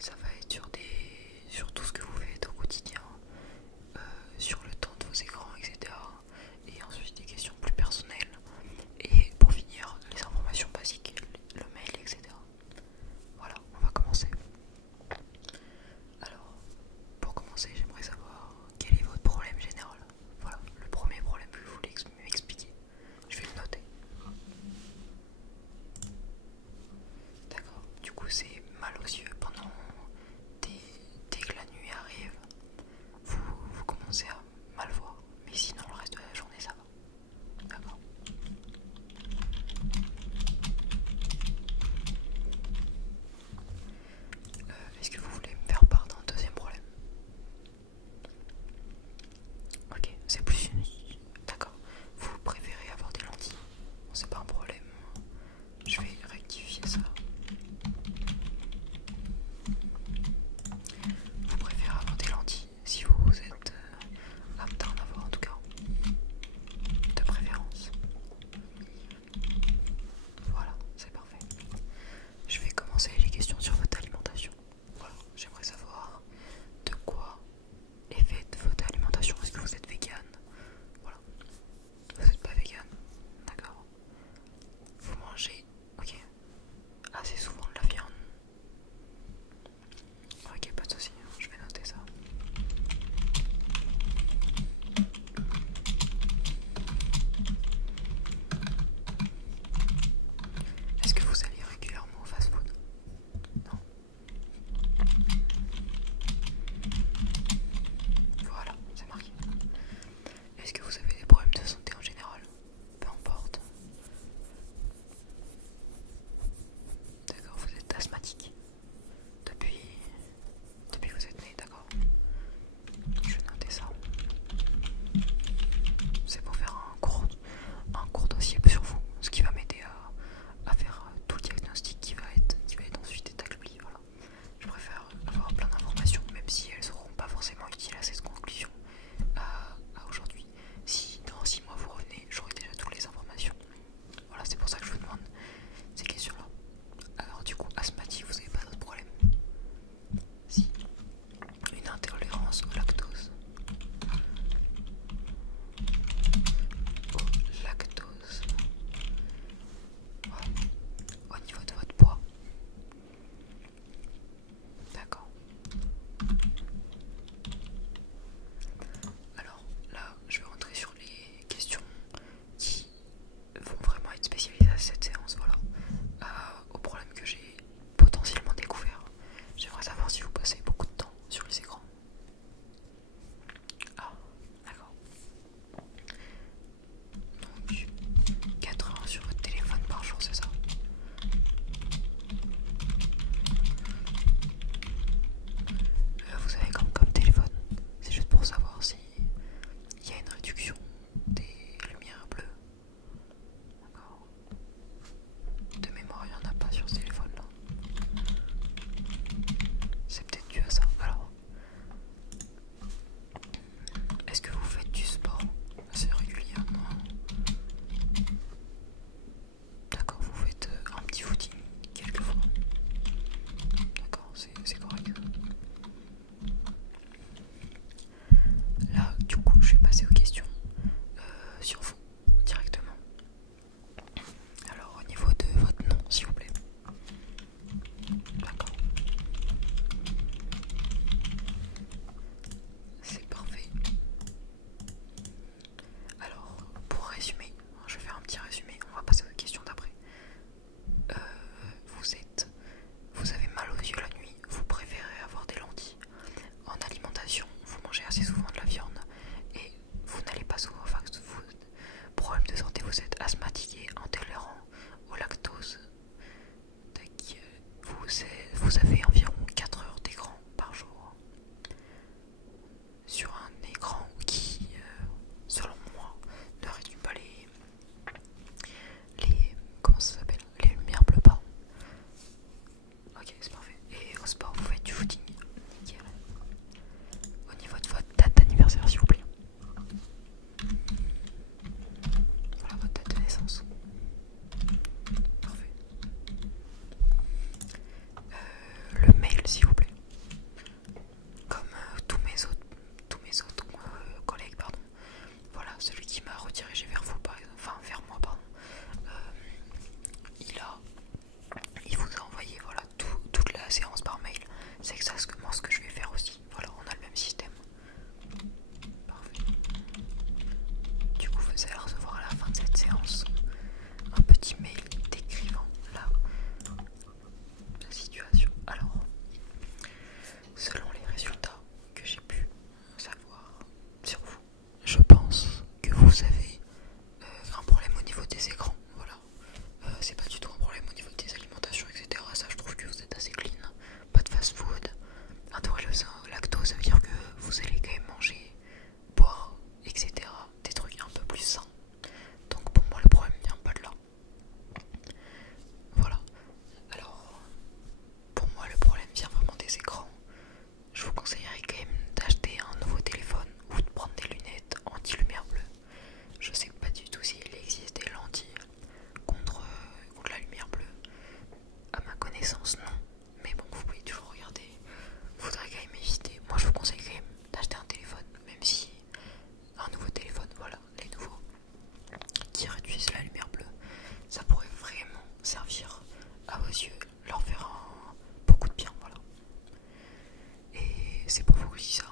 Ça va être sur tout ce que vous faites au quotidien, sur le temps de vos écrans, etc. Et ensuite des questions plus personnelles. Et pour finir, les informations basiques, le mail, etc. Voilà, on va commencer. Alors, pour commencer, j'aimerais savoir quel est votre problème général. Voilà, le premier problème que je voulais m'expliquer. Je vais le noter. D'accord, du coup c'est mal aux yeux dès que la nuit arrive, vous commencez à mal voir, mais sinon le reste de la journée ça va. D'accord. Est-ce que vous voulez me faire part d'un deuxième problème? Ok, c'est plus une... D'accord. Vous préférez avoir des lentilles? Bon, c'est pas un problème. Je vais rectifier ça. Vous préférez avoir des lentilles si vous êtes apte à en avoir en tout cas. De préférence. Voilà, c'est parfait. Je vais commencer les questions sur votre alimentation. Voilà, j'aimerais savoir de quoi est faite votre alimentation. Est-ce que vous êtes vegan? Voilà. Vous n'êtes pas vegan? D'accord. Vous mangez, ok, assez souvent de la viande? Ok, pas de soucis, je vais noter ça. Est-ce que vous allez régulièrement au fast-food? Non. Voilà, c'est marqué. Est-ce que vous avez des problèmes de santé en général? Peu importe. D'accord, vous êtes asthmatique depuis que vous êtes né, d'accord. Je vais noter ça. C'est pour faire un court dossier sur vous, ce qui va m'aider à faire tout le diagnostic qui va être ensuite établi. Voilà. Je préfère avoir plein d'informations, même si elles ne seront pas forcément utiles à cette conclusion à aujourd'hui. Si dans 6 mois vous revenez, j'aurai déjà toutes les informations. Voilà, c'est pour ça que je vous demande ces questions-là. Alors du coup, asthmatique, vous n'avez pas d'autres problèmes? Si. Une intolérance au lactose. Au lactose. Voilà. Au niveau de votre poids. D'accord. Alors là, je vais rentrer sur les questions qui vont vraiment être spécialisées à cette séance. Voilà. Au problème que j'ai potentiellement découvert. J'aimerais savoir si vous passez beaucoup de temps sur les écrans. Ah, d'accord. Donc 4 heures sur votre téléphone par jour, c'est ça? Vous avez comme téléphone? C'est juste pour savoir si il y a une réduction des lumières bleues. D'accord. De mémoire, il n'y en a pas sur ce téléphone là. C'est peut-être dû à ça. Alors, est-ce que vous faites du sport assez régulièrement? D'accord, vous faites un petit footing quelquefois. D'accord, c'est correct. Là, du coup, je vais passer aux questions sur vous directement. Alors, au niveau de votre nom, s'il vous plaît. D'accord. C'est parfait. Alors, pour résumer, je vais faire un petit résumé, on va passer aux questions d'après. Vous avez mal aux yeux la nuit, vous préférez avoir des lentilles. En alimentation, vous mangez assez souvent de la viande et vous n'allez pas souvent au fast-food. Problème de santé, vous êtes asthmatique et intolérant au lactose. Vous avez environ 4 heures d'écran par jour. Sur un écran qui, selon moi, ne réduit pas comment ça s'appelle? Les lumières bleues, pardon. Ok, c'est parfait. Et au sport, vous faites du footing. Nickel. Au niveau de votre date d'anniversaire, s'il vous plaît. Voilà votre date de naissance. Parfait. Le mail, s'il vous plaît. aussi ça.